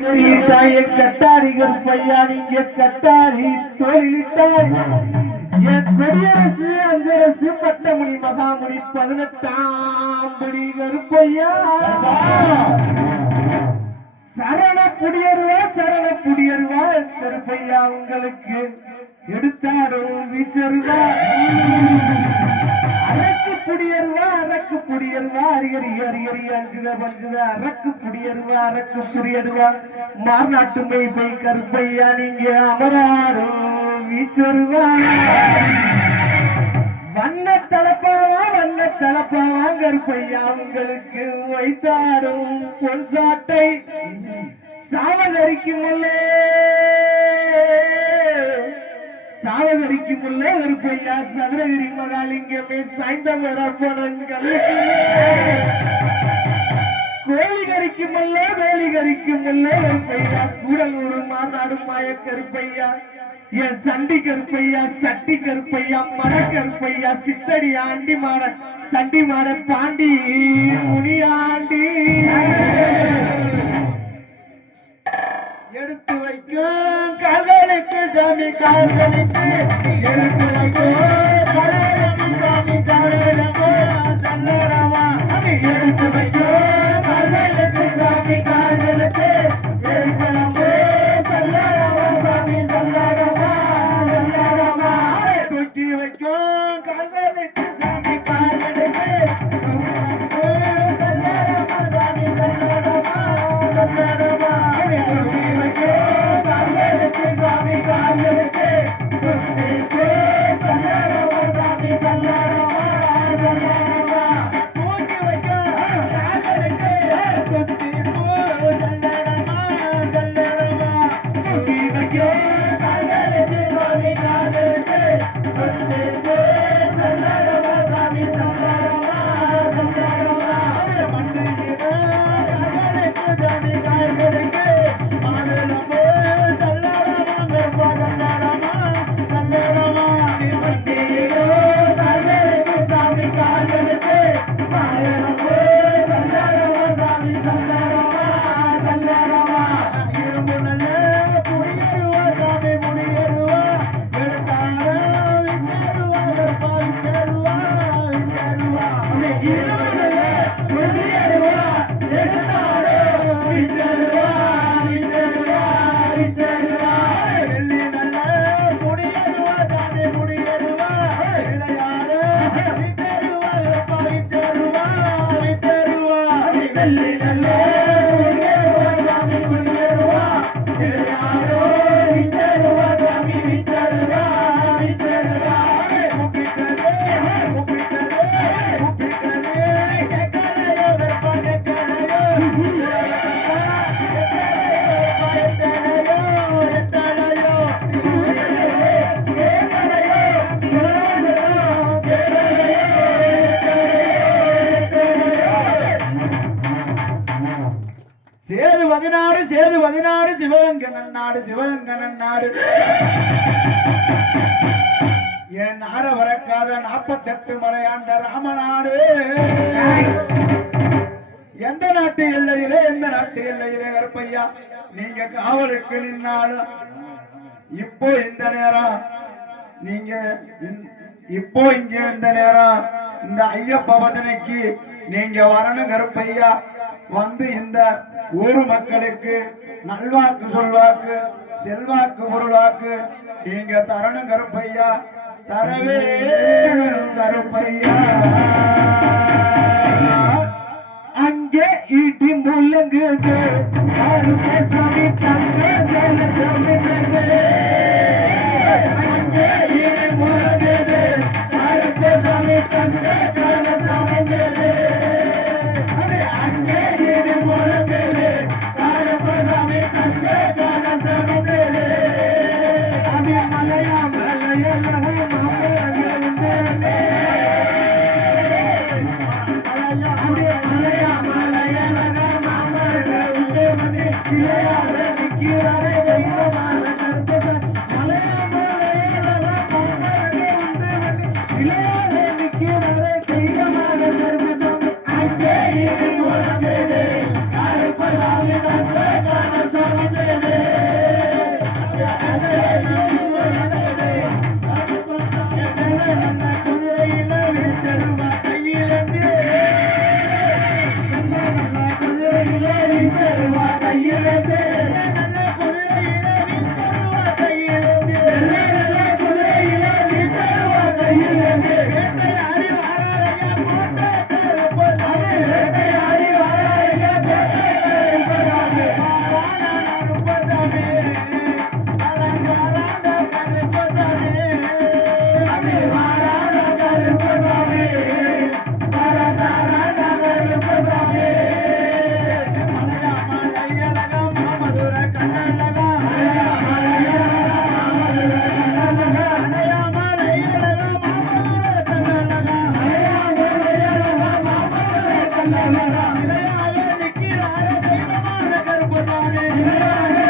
கட்டாரி கருப்பையா நீங்க கட்டாரி தொழிலிட்டாய் என் கொடியரசு அஞ்சரசு பட்டமணி மகாமணி 18ஆம் படி கருப்பையா சரண குடியருவா கருப்பையா உங்களுக்கு எடுத்தாடும் வீச்சருவா அரக்கு குடியருவா அரிகரி அஞ்சுத பஞ்சுத அரக்கு குடியருவா மார்நாட்டு மெய்பை கருப்பையா நீங்க அமராடும் வீச்சருவா வண்ண தலப்பாவா கருப்பையா உங்களுக்கு வைத்தாடும் பொன்சாட்டை சாவகரிக்கும் முல்லே கருப்பையா சதுரகிரி மகாலிங்கமே சாய்ந்த மரப்பணங்கள் கோழிகரிக்கும் முல்லே கருப்பையா கூடலூர் மாநாடு மாய கருப்பையா என் சண்டி கருப்பையா சட்டி கருப்பையா மர கருப்பையா சித்தடி ஆண்டி மாட சண்டி மாட பாண்டி முனியாண்டி எடுத்து வைக்கும் கால்களுக்கு சாமி கால்களுக்கு எடுத்து வைக்கும் சாமி கால்களுக்கு சல்லரமா எடுத்து வைக்கும் கால்களுக்கு சாமி கால்களுக்கு எடுத்து சல்லரமா சாமி சல்லரமா சல்லரமா தூக்கி வைக்கும் கால்களுக்கு சாமி கால்களுக்கு சல்லரமா சாமி சல்லரமா சல்லரமா சாமி கால்களுக்கு சல்லரமா சாமி சல்லரமா சல்லரமா தூக்கி வைக்க கால்களுக்கு குத்தி பூ சல்லரமா சல்லரமா தூக்கி வைக்க கால்களுக்கு சாமி கால்களுக்கு குத்தி பூ சல்லரமா சாமி சல்லரமா சல்லரமா மண்ணிலே கால்களுக்கு சாமி கால்களுக்கு மானலம்போ சேது 16 சிவகங்கன் நாடு என் ஆற வரக்காத 48 மலையாண்ட ராமநாடு எந்த நாட்டு எல்லையிலே கருப்பையா நீங்க காவலுக்கு நின்னாலும் இப்போ இந்த நேரம் நீங்க இப்போ இங்க இந்த நேரம் இந்த ஐயப்ப பஜனைக்கு நீங்க வரணும் கருப்பையா வந்து இந்த ஊர் மக்களுக்கு நல்வாக்கு சொல்வாக்கு செல்வாக்கு பொருளாக்கு நீங்க தரணும் கருப்பையா தரவே கருப்பையா அங்கே ஈட்டி முழங்குது சாமி தங்க அங்கே ஈட்டி முழங்குது சாமி தங்க சாமி யாரு